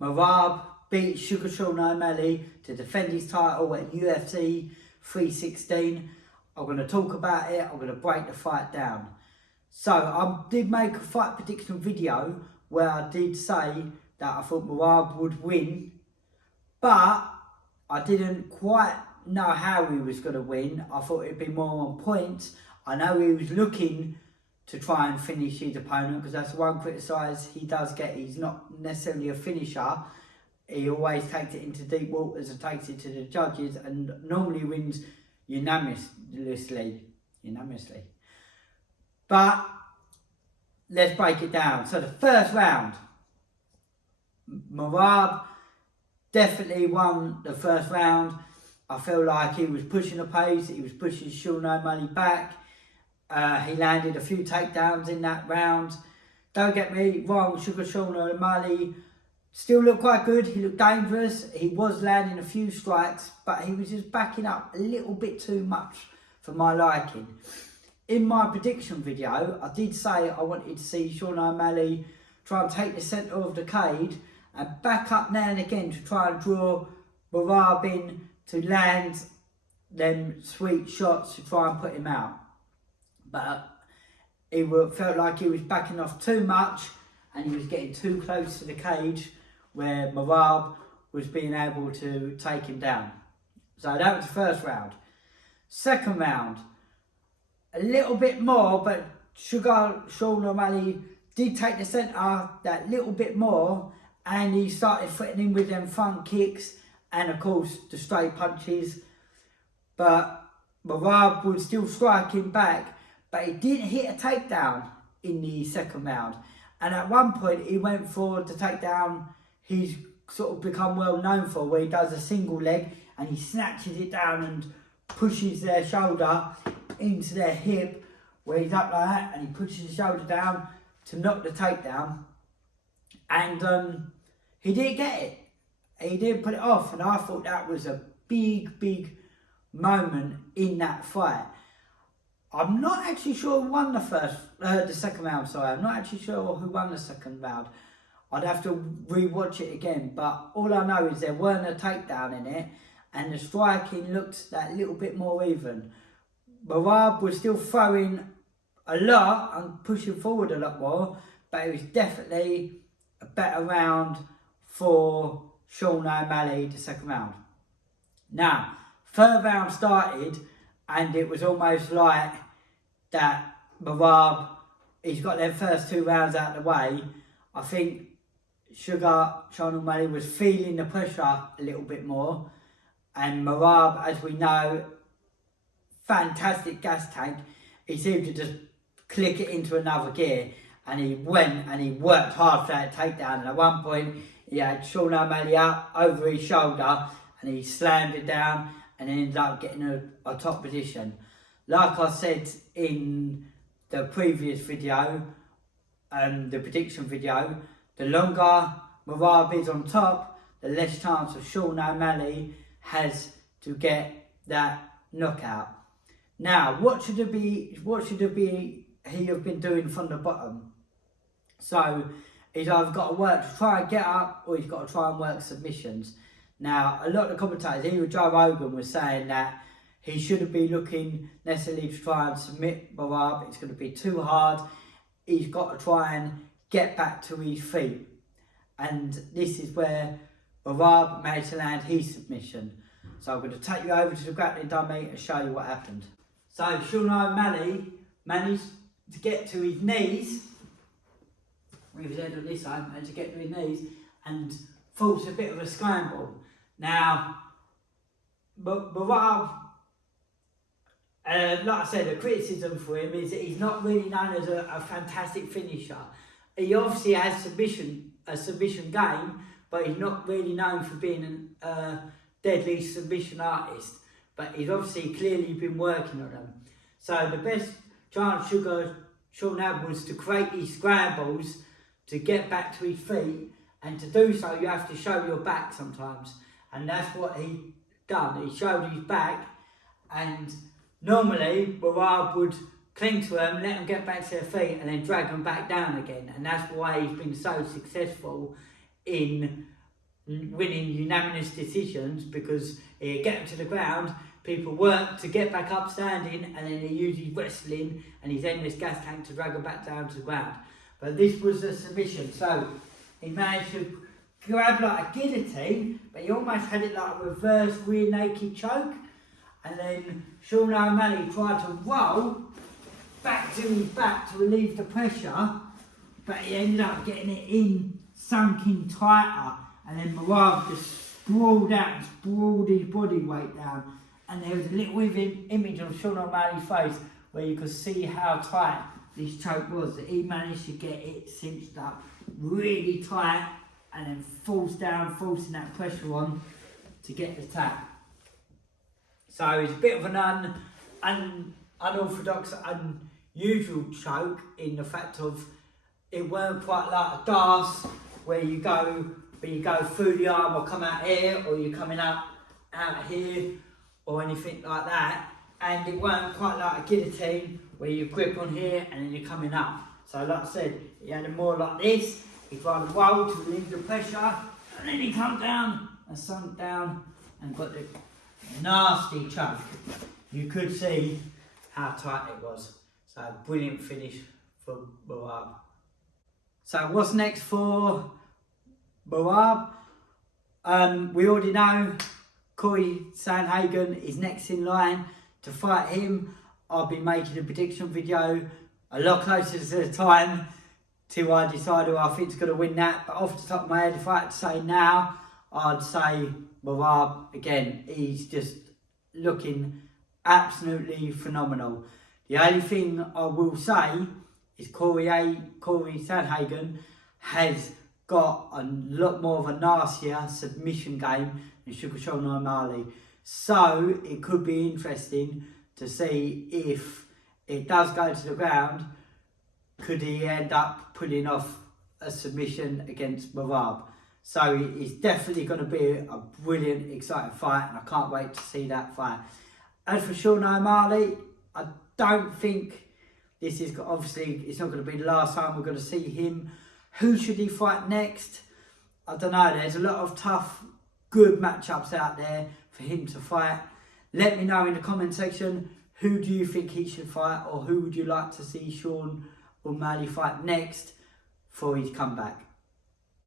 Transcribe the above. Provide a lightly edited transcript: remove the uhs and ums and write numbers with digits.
Merab beat Sugar Sean O'Malley to defend his title at UFC 316. I'm going to talk about it, I'm going to break the fight down. So I did make a fight prediction video where I did say that I thought Merab would win, but I didn't quite know how he was going to win. I thought it'd be more on points. I know he was looking to try and finish his opponent, because that's one criticise he does get. He's not necessarily a finisher. He always takes it into deep waters and takes it to the judges, and normally wins unanimously. But let's break it down. So the first round, Merab definitely won the first round. I feel like he was pushing the pace, he was pushing Sean O'Malley back. He landed a few takedowns in that round. Don't get me wrong, Sugar Sean O'Malley still looked quite good. He looked dangerous. He was landing a few strikes, but he was just backing up a little bit too much for my liking. In my prediction video, I did say I wanted to see Sean O'Malley try and take the centre of the cage and back up now and again to try and draw Merab in to land them sweet shots to try and put him out. But it felt like he was backing off too much and he was getting too close to the cage where Merab was being able to take him down. So that was the first round. Second round, a little bit more, but Sugar Sean O'Malley did take the centre that little bit more, and he started threatening with them front kicks and of course the straight punches. But Merab was still striking back, but he didn't hit a takedown in the second round. And at one point he went for the takedown he's sort of become well known for, where he does a single leg and he snatches it down and pushes their shoulder into their hip, where he's up like that and he pushes his shoulder down to knock the takedown. And he didn't get it. He didn't put it off, and I thought that was a big moment in that fight. I'm not actually sure who won the second round, sorry. I'm not actually sure who won the second round. I'd have to re-watch it again, but all I know is there weren't a takedown in it, and the striking looked that little bit more even. Merab was still throwing a lot and pushing forward a lot more, but it was definitely a better round for Sean O'Malley, the second round. Now, third round started, and it was almost like that Merab, he's got their first two rounds out of the way. I think Sugar Sean O'Malley was feeling the pressure a little bit more, and Merab, as we know, fantastic gas tank. He seemed to just click it into another gear, and he went and he worked hard for that takedown. And at one point, he had Sean O'Malley up over his shoulder and he slammed it down and ended up getting a top position. Like I said in the previous video, the prediction video, the longer Merab is on top, the less chance of Sean O'Malley has to get that knockout. Now, what should he have been doing from the bottom? So he's either got to work to try and get up, or he's got to try and work submissions. Now, a lot of the commentators, even Joe Rogan, was saying that he shouldn't be looking necessarily to try and submit Merab. It's going to be too hard. He's got to try and get back to his feet. And this is where Merab managed to land his submission. So I'm going to take you over to the grappling dummy and show you what happened. So Sean O'Malley managed to get to his knees, with his head on this side, managed to get to his knees and force a bit of a scramble. Now, Merab, like I said, the criticism for him is that he's not really known as a fantastic finisher. He obviously has a submission game, but he's not really known for being a deadly submission artist. But he's obviously clearly been working on them. So the best chance Sean had was to create these scrambles to get back to his feet, and to do so you have to show your back sometimes, and that's what he done. He showed his back, and normally Merab would cling to them, let them get back to their feet, and then drag them back down again, and that's why he's been so successful in winning unanimous decisions, because he'd get him to the ground, people work to get back up standing, and then he uses wrestling and his endless gas tank to drag him back down to the ground. But this was a submission, so he managed to grab like a guillotine, but he almost had it like a reverse rear naked choke, and then Sean O'Malley tried to roll back to his back to relieve the pressure, but he ended up getting it in, sunk in tighter, and then Merab just sprawled out and sprawled his body weight down, and there was a little image of Sean O'Malley's face where you could see how tight this choke was, that he managed to get it cinched up really tight and then forcing that pressure on to get the tap. So it's a bit of an unorthodox, unusual choke in the fact of it weren't quite like a dance where you go through the arm or come out here, or you're coming out here or anything like that, and it weren't quite like a guillotine where you grip on here and then you're coming up. So like I said, he had it more like this. He tried to roll to relieve the pressure, and then he come down and sunk down and got the nasty choke. You could see how tight it was. So brilliant finish for Merab. So what's next for Merab? We already know Corey Sandhagen is next in line to fight him. I'll be making a prediction video a lot closer to the time till I decide who I think is going to win that. But off the top of my head, if I had to say now, I'd say Merab again. He's just looking absolutely phenomenal. The only thing I will say is Corey Sandhagen has got a lot more of a nastier submission game than Sean O'Malley. So it could be interesting to see if it does go to the ground, could he end up pulling off a submission against Merab. So it's definitely going to be a brilliant, exciting fight, and I can't wait to see that fight. As for Sean O'Malley, I don't think this is, obviously, it's not going to be the last time we're going to see him. Who should he fight next? I don't know. There's a lot of tough, good matchups out there for him to fight. Let me know in the comment section, who do you think he should fight, or who would you like to see Sean O'Malley fight next for his comeback?